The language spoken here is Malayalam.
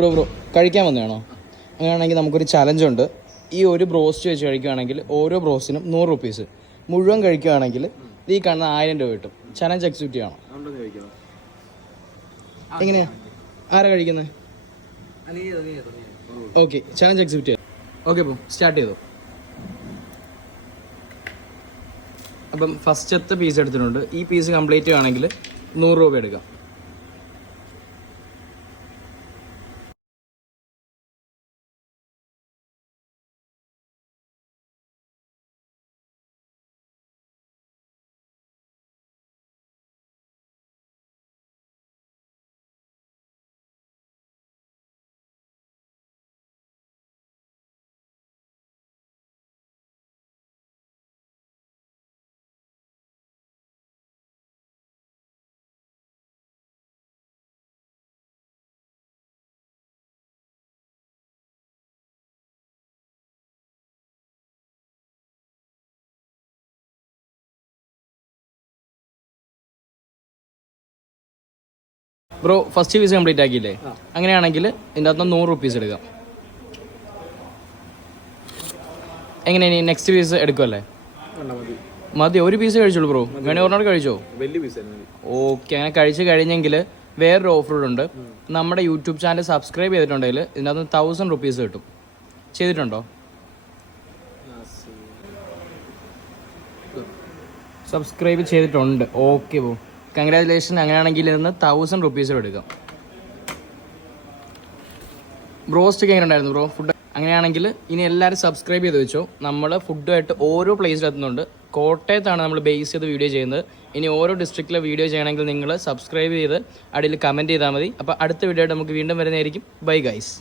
ബ്രോ കഴിക്കാൻ വന്നതാണോ? അങ്ങനെയാണെങ്കിൽ നമുക്കൊരു ചലഞ്ചുണ്ട്. ഈ ഒരു ബ്രോസ്റ്റ് വെച്ച് കഴിക്കുകയാണെങ്കിൽ ഓരോ ബ്രോസ്റ്റിനും 100 റുപ്പീസ്. മുഴുവൻ കഴിക്കുകയാണെങ്കിൽ ഈ കാണുന്ന 1000 രൂപ കിട്ടും. ചലഞ്ച് എക്സിക്യൂട്ട് ചെയ്യണം. എങ്ങനെയാ? ആരാ കഴിക്കുന്നത്? ഓക്കെ, ചലഞ്ച് എക്സിക്യൂട്ട് ചെയ്യാം. ഓക്കെ, അപ്പോൾ സ്റ്റാർട്ട് ചെയ്തു. അപ്പം ഫസ്റ്റത്തെ പീസ് എടുത്തിട്ടുണ്ട്. ഈ പീസ് കംപ്ലീറ്റ് ചെയ്യുകയാണെങ്കിൽ 100 രൂപ എടുക്കാം. ബ്രോ ഫസ്റ്റ് പീസ് കംപ്ലീറ്റ് ആക്കിയില്ലേ? അങ്ങനെയാണെങ്കിൽ ഇതിൻ്റെ അകത്ത് 100 റുപ്പീസ് എടുക്കാം. എങ്ങനെയാണ് നെക്സ്റ്റ് പീസ് എടുക്കുമല്ലേ? മതി, ഒരു പീസ് കഴിച്ചോളൂ ബ്രോ. വേണേ ഒരെണ്ണം കഴിച്ചോ? ഓക്കെ, അങ്ങനെ കഴിച്ച് കഴിഞ്ഞെങ്കിൽ വേറൊരു ഓഫർ ഉണ്ട്. നമ്മുടെ യൂട്യൂബ് ചാനൽ സബ്സ്ക്രൈബ് ചെയ്തിട്ടുണ്ടെങ്കിൽ ഇതിനകത്ത് 1000 റുപ്പീസ് കിട്ടും. ചെയ്തിട്ടുണ്ടോ? സബ്സ്ക്രൈബ് ചെയ്തിട്ടുണ്ട്. Okay bro, congratulation. അങ്ങനെയാണെങ്കിൽ ഇതിന് 1000 റുപ്പീസ് എടുക്കാം. ബ്രോസ്റ്റൊക്കെ എങ്ങനെ ഉണ്ടായിരുന്നു ബ്രോ ഫുഡ്? അങ്ങനെയാണെങ്കിൽ ഇനി എല്ലാവരും സബ്സ്ക്രൈബ് ചെയ്ത് വെച്ചോ. നമ്മൾ ഫുഡുമായിട്ട് ഓരോ പ്ലേസിലെത്തുന്നുണ്ട്. കോട്ടയത്താണ് നമ്മൾ ബേസ് ചെയ്ത് വീഡിയോ ചെയ്യുന്നത്. ഇനി ഓരോ ഡിസ്ട്രിക്റ്റിലെ വീഡിയോ ചെയ്യണമെങ്കിൽ നിങ്ങൾ സബ്സ്ക്രൈബ് ചെയ്ത് അടിയിൽ കമൻറ്റ് ചെയ്താൽ മതി. അപ്പോൾ അടുത്ത വീഡിയോ ആയിട്ട് നമുക്ക് വീണ്ടും വരുന്നതായിരിക്കും. Bye guys.